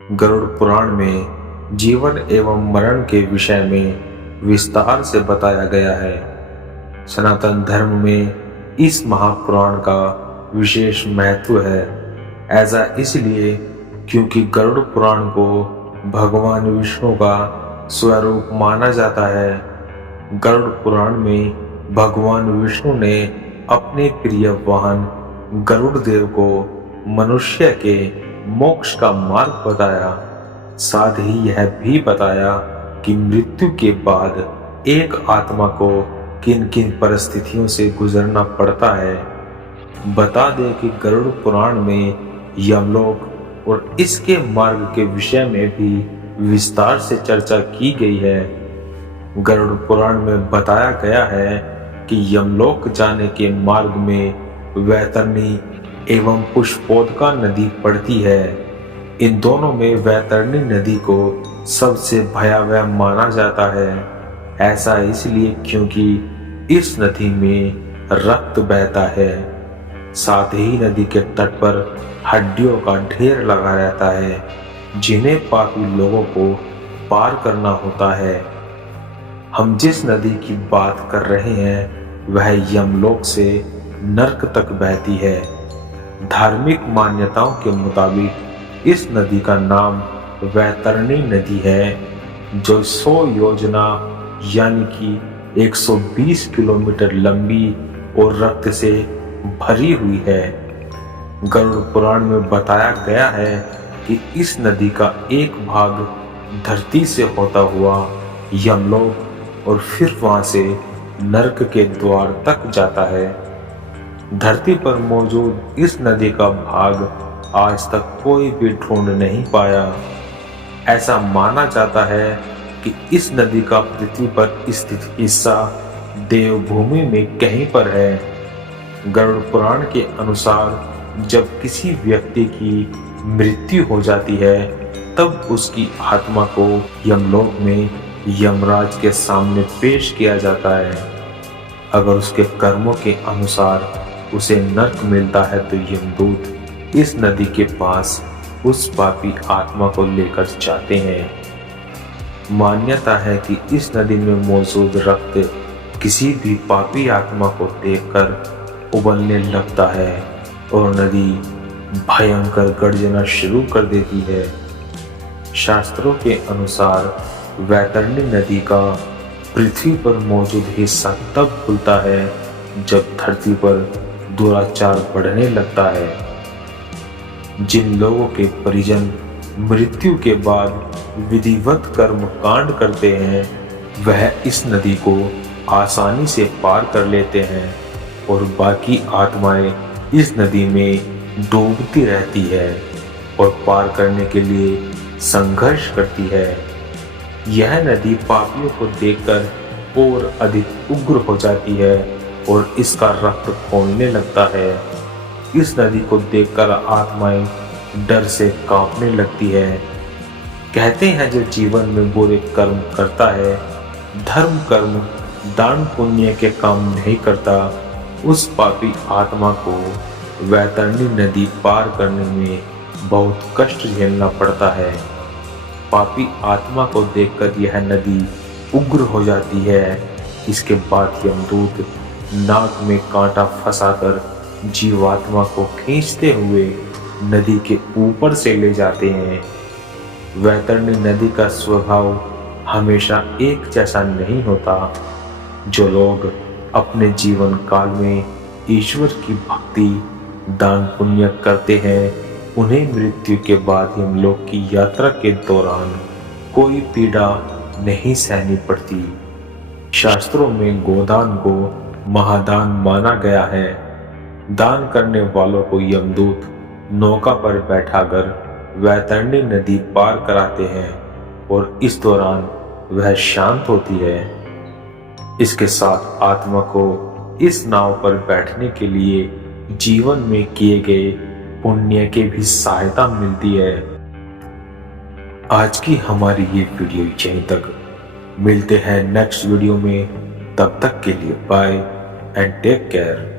गरुड़ पुराण में जीवन एवं मरण के विषय में विस्तार से बताया गया है। सनातन धर्म में इस महापुराण का विशेष महत्व है। ऐसा इसलिए क्योंकि गरुड़ पुराण को भगवान विष्णु का स्वरूप माना जाता है। गरुड़ पुराण में भगवान विष्णु ने अपने प्रिय वाहन गरुड़ देव को मनुष्य के मोक्ष का मार्ग बताया। साथ ही यह भी बताया कि मृत्यु के बाद एक आत्मा को किन किन परिस्थितियों से गुजरना पड़ता है। बता दें कि गरुड़ पुराण में यमलोक और इसके मार्ग के विषय में भी विस्तार से चर्चा की गई है। गरुड़ पुराण में बताया गया है कि यमलोक जाने के मार्ग में वैतरणी एवं पुष्पोदका नदी पड़ती है। इन दोनों में वैतरणी नदी को सबसे भयावह माना जाता है। ऐसा इसलिए क्योंकि इस नदी में रक्त बहता है। साथ ही नदी के तट पर हड्डियों का ढेर लगा रहता है, जिन्हें पापी लोगों को पार करना होता है। हम जिस नदी की बात कर रहे हैं वह यमलोक से नरक तक बहती है। धार्मिक मान्यताओं के मुताबिक इस नदी का नाम वैतरणी नदी है, जो 100 योजना यानी कि 120 किलोमीटर लंबी और रक्त से भरी हुई है। गरुड़ पुराण में बताया गया है कि इस नदी का एक भाग धरती से होता हुआ यमलोक और फिर वहां से नरक के द्वार तक जाता है। धरती पर मौजूद इस नदी का भाग आज तक कोई भी ढूंढ नहीं पाया। ऐसा माना जाता है कि इस नदी का पृथ्वी पर स्थित हिस्सा देवभूमि में कहीं पर है। गरुड़ पुराण के अनुसार जब किसी व्यक्ति की मृत्यु हो जाती है तब उसकी आत्मा को यमलोक में यमराज के सामने पेश किया जाता है। अगर उसके कर्मों के अनुसार उसे नरक मिलता है तो यमदूत इस नदी के पास उस पापी आत्मा को लेकर जाते हैं। मान्यता है कि इस नदी में मौजूद रक्त किसी भी पापी आत्मा को देखकर उबलने लगता है और नदी भयंकर गर्जना शुरू कर देती है। शास्त्रों के अनुसार वैतरणी नदी का पृथ्वी पर मौजूद हिस्सा तब खुलता है जब धरती पर दुराचार बढ़ने लगता है। जिन लोगों के परिजन मृत्यु के बाद विधिवत कर्म कांड करते हैं वह इस नदी को आसानी से पार कर लेते हैं और बाकी आत्माएं इस नदी में डूबती रहती है और पार करने के लिए संघर्ष करती है। यह नदी पापियों को देखकर और अधिक उग्र हो जाती है और इसका रक्त खोलने लगता है। इस नदी को देखकर आत्माएं डर से कांपने लगती है। कहते हैं जो जीवन में बुरे कर्म करता है, धर्म कर्म दान पुण्य के काम नहीं करता, उस पापी आत्मा को वैतरणी नदी पार करने में बहुत कष्ट झेलना पड़ता है। पापी आत्मा को देखकर यह नदी उग्र हो जाती है। इसके बाद यमदूत नाक में कांटा फंसाकर जीवात्मा को खींचते हुए नदी के ऊपर से ले जाते हैं। वैतरणी नदी का स्वभाव हमेशा एक जैसा नहीं होता। जो लोग अपने जीवन काल में ईश्वर की भक्ति दान पुण्य करते हैं उन्हें मृत्यु के बाद यमलोक की यात्रा के दौरान कोई पीड़ा नहीं सहनी पड़ती। शास्त्रों में गोदान को महादान माना गया है। दान करने वालों को यमदूत नौका पर बैठाकर वैतरणी नदी पार कराते हैं और इस दौरान वह शांत होती है। इसके साथ आत्मा को इस नाव पर बैठने के लिए जीवन में किए गए पुण्य की भी सहायता मिलती है। आज की हमारी ये वीडियो यहीं तक। मिलते हैं नेक्स्ट वीडियो में, तब तक के लिए बाय एंड टेक केयर।